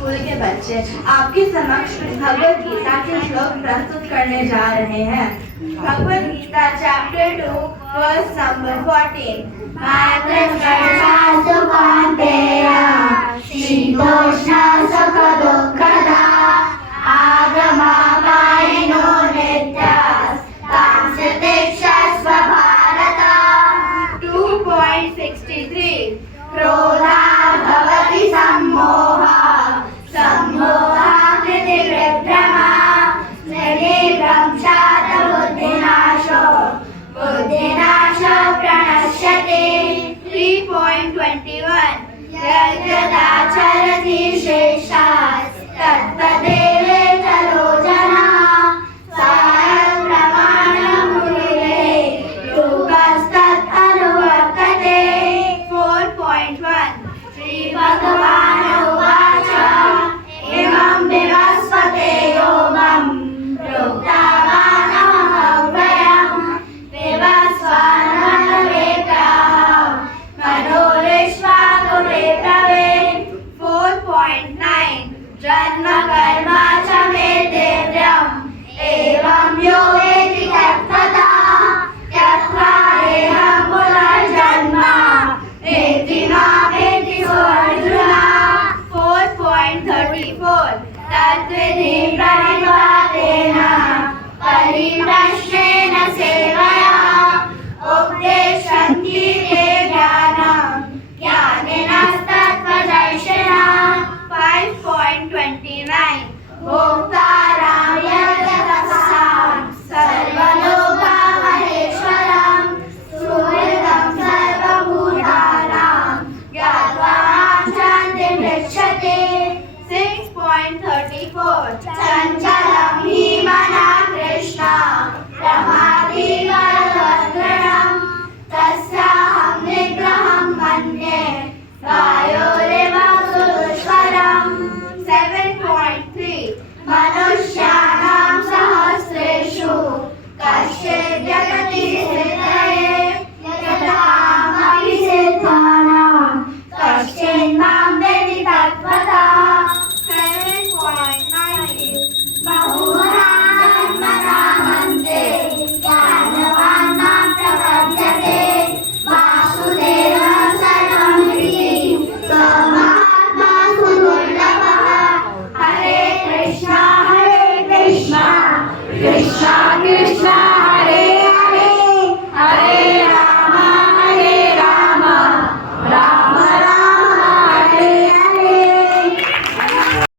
School के बच्चे आपके समक्ष भगवद गीता के श्लोक प्रस्तुत करने जा रहे हैं। Bhagavad Gita chapter 2 verse number 14। मातृस्पर्शा सुकान्तेय शीतोष्णा सुखदुःखदा आगमापायिनो नित्यास्तांस्तिक्षस्व भारत। 2.63 क्रोधा भवति सम्मोहा सम्मोहा कृतिविभ्रमा स्मृतिभ्रंशात् बुद्धिनाशो बुद्धिनाशो प्रणश्यति। 3.21 यद्यदाचरति शेषात् तत्तदेवेतरो जनाः सायप्रमाणमुनिरे लोकस्तदनुवर्तते। 4.1 श्रीभगवानुवाच इमं विवस्वते योगं प्रोक्तवानहमव्ययं विवस्वानमवेताः मनोरिष्वाकुले भवेत्। 4.9 जन्म कर्म च मे दिव्यम् एवं यो वेति तत्त्वतः त्यक्त्वा देहं पुनर्जन्म नेति नावेति सोऽर्जुन। 4.34 तद्विधि प्रणिपातेन परिप्रश्नेन सेवया उपदेशन्ति ते ज्ञानं ज्ञानिनस्तत्त्वदर्शिनः। 5.29 भोक्तारां यज्ञतपसां सर्वलोकमहेश्वरं सुहृदं सर्वभूतानां ज्ञात्वा मां शान्तिं गच्छति। 6.34 चञ्चल